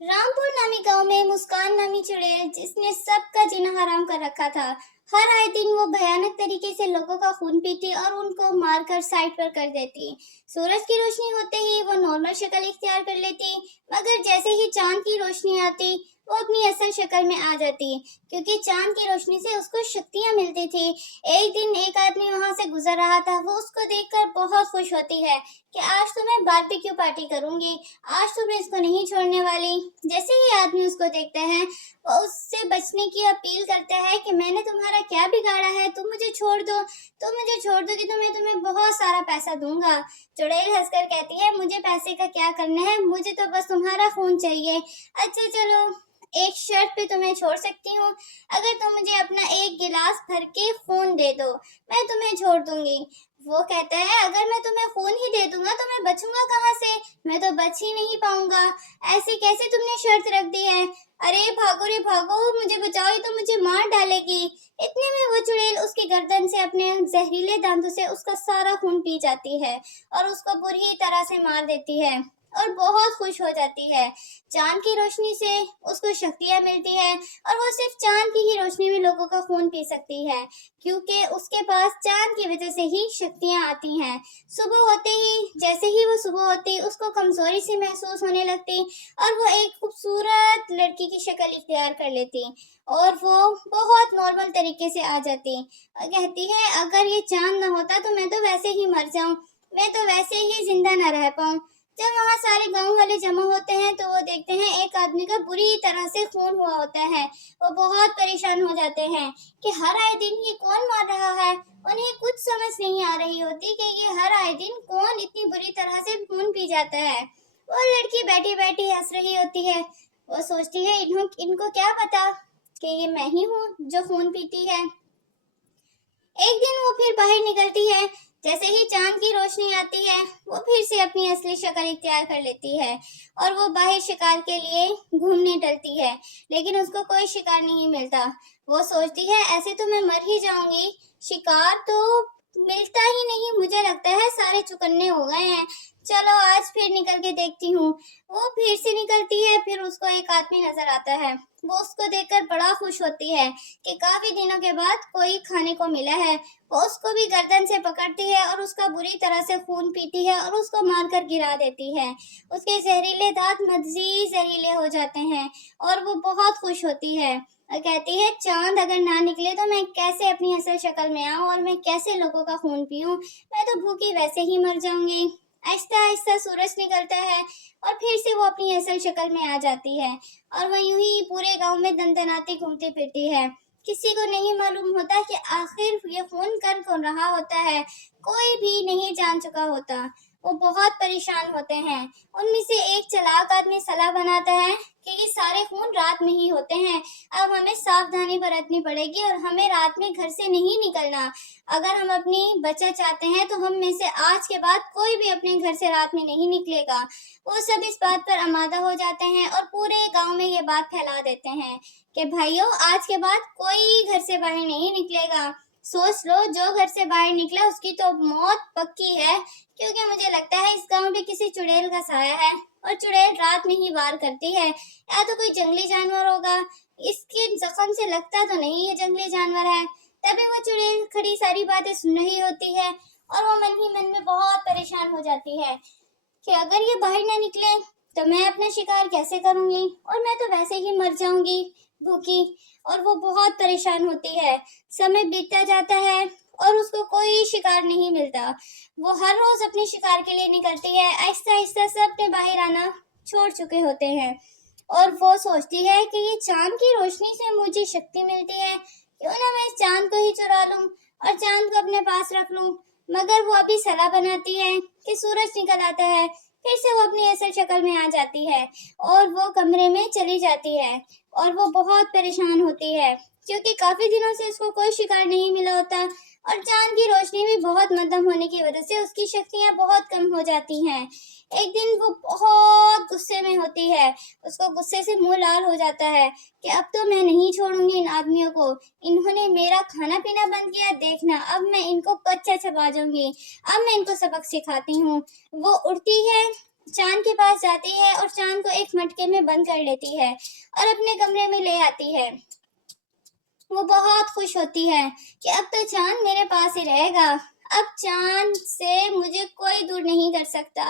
रामपुर नामी गांव में मुस्कान नामी चुड़ैल जिसने सबका जीना हराम कर रखा था। हर आए दिन वो भयानक तरीके से लोगों का खून पीती और उनको मारकर साइड पर कर देती। सूरज की रोशनी होते ही वो नॉर्मल शक्ल इख्तियार कर लेती, मगर जैसे ही चांद की रोशनी आती वो अपनी असल शक्ल में आ जाती, क्योंकि चांद की रोशनी से उसको शक्तियां मिलती थी। एक दिन एक आदमी वहां से गुजर रहा था। वो उसको देखकर बहुत खुश होती है कि आज तो मैं बारबेक्यू पार्टी करूंगी, आज तो मैं इसको नहीं छोड़ने वाली। जैसे ही आदमी उसको देखता है वो उससे बचने की अपील करता है कि मैंने तुम्हारा क्या बिगाड़ा है, तुम मुझे छोड़ दो, तुम मुझे छोड़ दोगी तो मैं तुम्हें बहुत सारा पैसा दूंगा। चुड़ैल हंसकर कहती है, मुझे पैसे का क्या करना है, मुझे तो बस तुम्हारा खून चाहिए। अच्छा चलो, एक शर्त पे तुम्हें छोड़ सकती हूँ, अगर तुम मुझे अपना एक गिलास भर के खून दे दो मैं तुम्हें छोड़ दूंगी। वो कहता है, अगर मैं तुम्हें खून ही दे दूंगा तो मैं बचूंगा कहाँ से, मैं तो बच ही नहीं पाऊंगा। ऐसे कैसे तुमने शर्त रख दी है, अरे भागो रे भागो, मुझे बचाओ, ये तो मुझे मार डालेगी। इतने में वो चुड़ैल उसकी गर्दन से अपने जहरीले दांतों से उसका सारा खून पी जाती है और उसको बुरी तरह से मार देती है और बहुत खुश हो जाती है। चांद की रोशनी से उसको शक्तियां मिलती है और वो सिर्फ चांद की ही रोशनी में लोगों का खून पी सकती है, क्योंकि उसके पास चांद की वजह से ही शक्तियां आती हैं। सुबह होते ही, जैसे ही वो सुबह होती उसको कमजोरी सी महसूस होने लगती और वो एक खूबसूरत लड़की की शक्ल इख्तियार कर लेती और वो बहुत नॉर्मल तरीके से आ जाती और कहती है, अगर ये चांद ना होता तो मैं तो वैसे ही मर जाऊं, मैं तो वैसे ही जिंदा ना रह पाऊं। जब वहाँ सारे गांव वाले जमा होते हैं तो वो देखते हैं एक आदमी का बुरी तरह से खून हुआ होता है। वो बहुत परेशान हो जाते हैं कि हर आए दिन ये कौन मार रहा है। उन्हें कुछ समझ नहीं आ रही होती कि ये हर आए दिन कौन इतनी बुरी तरह से खून पी जाता है। वो लड़की बैठी बैठी हंस रही होती है। वो सोचती है, इनको क्या पता कि ये मैं ही हूँ जो खून पीती है। एक दिन वो फिर बाहर निकलती है। जैसे ही चांद की रोशनी आती है वो फिर से अपनी असली शक्ल इख्तियार कर लेती है और वो बाहर शिकार के लिए घूमने डलती है, लेकिन उसको कोई शिकार नहीं मिलता। वो सोचती है, ऐसे तो मैं मर ही जाऊंगी, शिकार तो मिलता ही नहीं, मुझे लगता है सारे चुकन्ने हो गए हैं, चलो आज फिर निकल के देखती हूँ। वो फिर से निकलती है, फिर उसको एक आदमी नजर आता है। वो उसको देखकर बड़ा खुश होती है कि काफी दिनों के बाद कोई खाने को मिला है। वो उसको भी गर्दन से पकड़ती है और उसका बुरी तरह से खून पीती है और उसको मारकर गिरा देती है। उसके जहरीले दांत मजीद जहरीले हो जाते हैं और वो बहुत खुश होती है और कहती है, चांद अगर ना निकले तो मैं कैसे अपनी असल शक्ल में आऊं और मैं कैसे लोगों का खून पीऊं, मैं तो भूखी वैसे ही मर जाऊंगी। आहिस्ता आहिस्ता सूरज निकलता है और फिर से वो अपनी असल शक्ल में आ जाती है और वह यूं ही पूरे गांव में दंदनाती घूमती फिरती है। किसी को नहीं मालूम होता कि आखिर ये खून कर कौन रहा होता है, कोई भी नहीं जान चुका होता। वो बहुत परेशान होते हैं। उनमें से एक चालाक आदमी सलाह बनाता है कि ये सारे खून रात में ही होते हैं, अब हमें सावधानी बरतनी पड़ेगी और हमें रात में घर से नहीं निकलना। अगर हम अपनी बचत चाहते हैं तो हम में से आज के बाद कोई भी अपने घर से रात में नहीं निकलेगा। वो सब इस बात पर आमादा हो जाते हैं और पूरे गांव में ये बात फैला देते हैं कि भाइयों, आज के बाद कोई घर से बाहर नहीं निकलेगा। सोच लो, जो घर से बाहर निकला उसकी तो मौत पक्की है, क्योंकि मुझे लगता है इस गांव में किसी चुड़ैल का साया है और चुड़ैल रात में ही वार करती है, या तो कोई जंगली जानवर होगा। इसके जख्म से लगता तो नहीं ये जंगली जानवर है। तभी वो चुड़ैल खड़ी सारी बातें सुन रही होती है और वो मन ही मन में बहुत परेशान हो जाती है कि अगर ये बाहर ना निकले तो मैं अपना शिकार कैसे करूंगी और मैं तो वैसे ही मर जाऊंगी भूखी। और वो बहुत परेशान होती है। समय बीतता जाता है और उसको कोई शिकार नहीं मिलता। वो हर रोज अपने शिकार के लिए निकलती है। आहिस्ता आहिस्ता सब ने बाहर आना छोड़ चुके होते हैं और वो सोचती है कि ये चांद की रोशनी से मुझे शक्ति मिलती है, क्यों ना मैं इस चांद को ही चुरा लूं और चांद को अपने पास रख लूं। मगर वो अभी सलाह बनाती है कि सूरज निकल आता है, फिर से वो अपनी असल शक्ल में आ जाती है और वो कमरे में चली जाती है और वो बहुत परेशान होती है, क्योंकि काफी दिनों से उसको कोई शिकार नहीं मिला होता और चांद की रोशनी भी बहुत मध्यम होने की वजह से उसकी शक्तियां बहुत कम हो जाती हैं। एक दिन वो बहुत गुस्से में होती है, उसको गुस्से से मुंह लाल हो जाता है कि अब तो मैं नहीं छोड़ूंगी इन आदमियों को, इन्होंने मेरा खाना पीना बंद किया, देखना अब मैं इनको कच्चा चबा जाऊंगी, अब मैं इनको सबक सिखाती हूँ। वो उड़ती है, चांद के पास जाती है और चांद को एक मटके में बंद कर लेती है और अपने कमरे में ले आती है। वो बहुत खुश होती है कि अब तो चांद मेरे पास ही रहेगा। अब चांद से मुझे कोई दूर नहीं कर सकता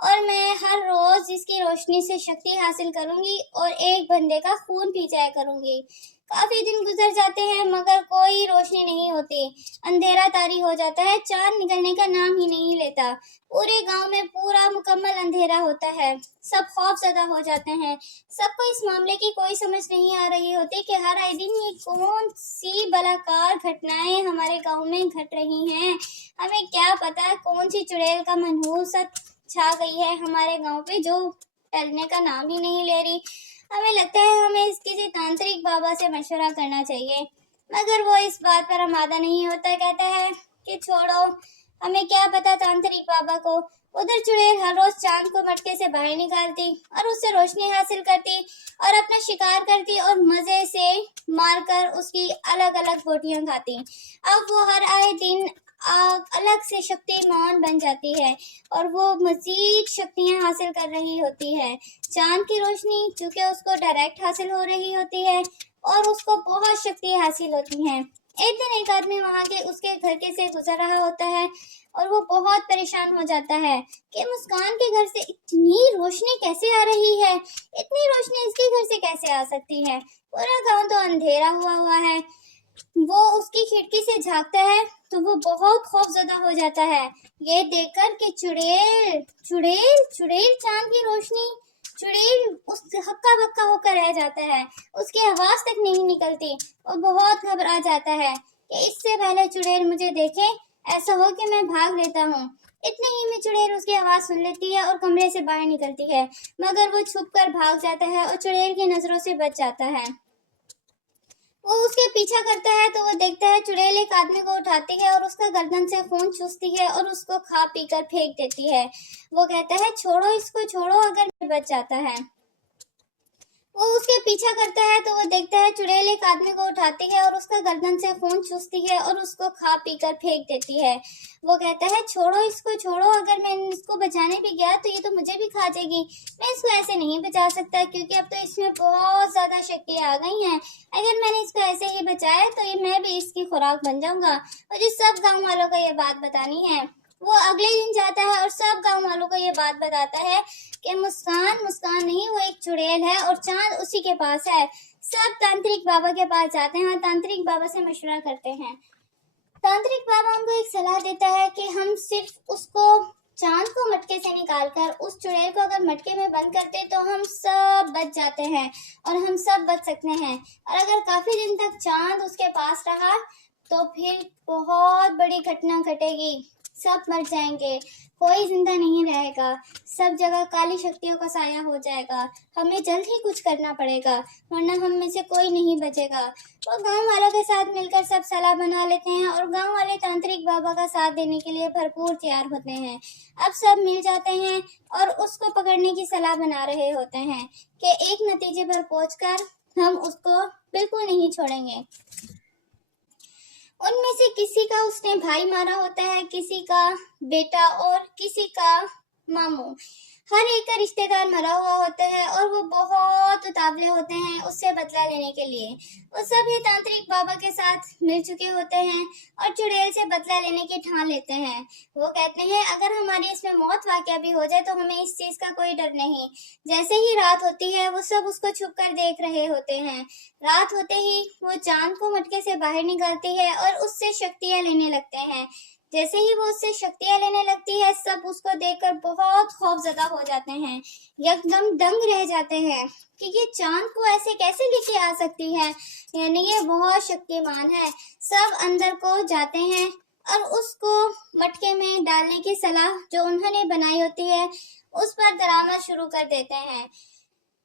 और मैं हर रोज इसकी रोशनी से शक्ति हासिल करूंगी और एक बंदे का खून पी जाया करूंगी। काफी दिन गुजर जाते हैं मगर कोई रोशनी नहीं होती। अंधेरा तारी हो जाता है, चांद निकलने का नाम ही नहीं लेता। पूरे गांव में पूरा मुकम्मल अंधेरा होता है। सब खौफजदा हो जाते हैं। सबको इस मामले की कोई समझ नहीं आ रही होती कि हर आए दिन ये कौन सी बलाकार घटनाएं हमारे गांव में घट रही हैं। हमें क्या पता कौन सी चुड़ैल का मनहूसत छा गई है हमारे गांव पे जो टलने का नाम ही नहीं ले रही। हमें लगता है हमें इस किसी तांत्रिक बाबा से मशवरा करना चाहिए मगर वो इस बात पर आमादा नहीं होता। कहता है कि छोड़ो, हमें क्या पता तांत्रिक बाबा को। उधर चुड़ैल हर रोज चांद को मटके से बाहर निकालती और उससे रोशनी हासिल करती और अपना शिकार करती और मजे से मारकर उसकी अलग अलग बोटियां खाती। अब वो हर आए दिन अलग से शक्तिमान बन जाती है और वो मजीद शक्तियां हासिल कर रही होती है। चांद की रोशनी चूंकि उसको डायरेक्ट हासिल हो रही होती है और उसको बहुत शक्ति हासिल होती है। एक दिन एक आदमी वहां के उसके घर के से गुजर रहा होता है और वो बहुत परेशान हो जाता है कि मुस्कान के घर से इतनी रोशनी कैसे आ रही है, इतनी रोशनी इसके घर से कैसे आ सकती है। पूरा गांव तो अंधेरा हुआ हुआ है। वो उसकी खिड़की से झांकता है तो वो बहुत खौफजदा हो जाता है ये देखकर कि चुड़ैल चुड़ैल चुड़ैल चांद की रोशनी। चुड़ैल उस हक्का बक्का होकर रह जाता है, उसकी आवाज तक नहीं निकलती। वो बहुत घबरा जाता है कि इससे पहले चुड़ैल मुझे देखे ऐसा हो कि मैं भाग लेता हूँ। इतने ही में चुड़ैल उसकी आवाज सुन लेती है और कमरे से बाहर निकलती है मगर वो छुप कर भाग जाता है और चुड़ैल की नजरों से बच जाता है। वो उसके पीछा करता है तो वो देखता है चुड़ैल एक आदमी को उठाती है और उसका गर्दन से खून चूसती है और उसको खा पी कर फेंक देती है। वो कहता है छोड़ो इसको, छोड़ो, अगर बच जाता है। वो उसके पीछा करता है तो वो देखता है चुड़ैल एक आदमी को उठाती है और उसका गर्दन से खून चूसती है और उसको खा पी कर फेंक देती है। वो कहता है छोड़ो इसको, छोड़ो, अगर मैं इसको बचाने भी गया तो ये तो मुझे भी खा जाएगी। मैं इसको ऐसे नहीं बचा सकता क्योंकि अब तो इसमें बहुत ज्यादा शक्ति आ गई हैं। अगर मैंने इसको ऐसे ही बचाया तो ये मैं भी इसकी खुराक बन जाऊंगा। मुझे सब गाँव वालों को ये बात बतानी है। वो अगले दिन जाता है और सब गांव वालों को ये बात बताता है कि मुस्कान मुस्कान नहीं, वो एक चुड़ैल है और चांद उसी के पास है। सब तांत्रिक बाबा के पास जाते हैं, तांत्रिक बाबा से मशवरा करते हैं। तांत्रिक बाबा हमको एक सलाह देता है कि हम सिर्फ उसको चांद को मटके से निकालकर उस चुड़ैल को अगर मटके में बंद करते तो हम सब बच जाते हैं और हम सब बच सकते हैं। और अगर काफी दिन तक चांद उसके पास रहा तो फिर बहुत बड़ी घटना घटेगी। सब मर जाएंगे, कोई जिंदा नहीं रहेगा, सब जगह काली शक्तियों का साया हो जाएगा। हमें जल्द ही कुछ करना पड़ेगा वरना हम में से कोई नहीं बचेगा। वो गांव वालों के साथ मिलकर सब सलाह बना लेते हैं और गांव वाले तांत्रिक बाबा का साथ देने के लिए भरपूर तैयार होते हैं। अब सब मिल जाते हैं और उसको पकड़ने की सलाह बना रहे होते हैं कि एक नतीजे पर पहुंचकर हम उसको बिल्कुल नहीं छोड़ेंगे। उनमें से किसी का उसने भाई मारा होता है, किसी का बेटा और किसी का मामू। हर एक का रिश्तेदार मरा हुआ होता है और वो बहुत उतावले होते हैं उससे बदला लेने के लिए। वो सभी तांत्रिक बाबा के साथ मिल चुके होते हैं और चुड़ैल से बदला लेने की ठान लेते हैं। वो कहते हैं अगर हमारी इसमें मौत वाकया भी हो जाए तो हमें इस चीज का कोई डर नहीं। जैसे ही रात होती है वो सब उसको छुप कर देख रहे होते हैं। रात होते ही वो चांद को मटके से बाहर निकालती है और उससे शक्तियां लेने लगते हैं। जैसे ही वो उससे शक्तियां लेने लगती है सब उसको देखकर बहुत खौफजदा हो जाते हैं, एकदम दंग रह जाते हैं कि ये चांद को ऐसे कैसे लेके आ सकती है, यानी ये बहुत शक्तिमान है। सब अंदर को जाते हैं और उसको मटके में डालने की सलाह जो उन्होंने बनाई होती है उस पर दरामद शुरू कर देते हैं।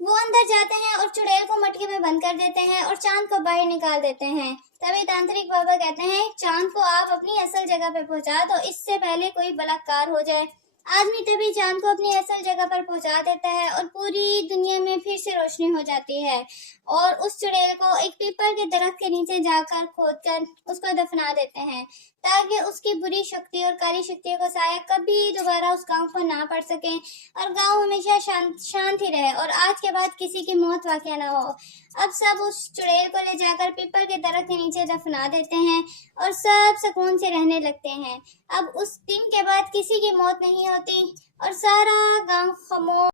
वो अंदर जाते हैं और चुड़ैल को मटके में बंद कर देते हैं और चांद को बाहर निकाल देते हैं। तभी तांत्रिक बाबा कहते हैं चांद को आप अपनी असल जगह पर पहुंचा दो इससे पहले कोई बलात्कार हो जाए। आदमी तभी चांद को अपनी असल जगह पर पहुंचा देता है और पूरी दुनिया में फिर से रोशनी हो जाती है। और उस चुड़ैल को एक पीपल के दरख्त के नीचे जाकर खोदकर उसको दफना देते हैं। ताकि उसकी बुरी शक्ति और कारी शक्तियों का साया कभी दोबारा उस गांव पर ना पड़ सके और गांव हमेशा शांत ही रहे और आज के बाद किसी की मौत वाक़या ना हो। अब सब उस चुड़ैल को ले जाकर पीपल के दरख्त के नीचे दफना देते हैं और सब सुकून से रहने लगते हैं। अब उस दिन के बाद किसी की मौत नहीं होती और सारा गांव खामोश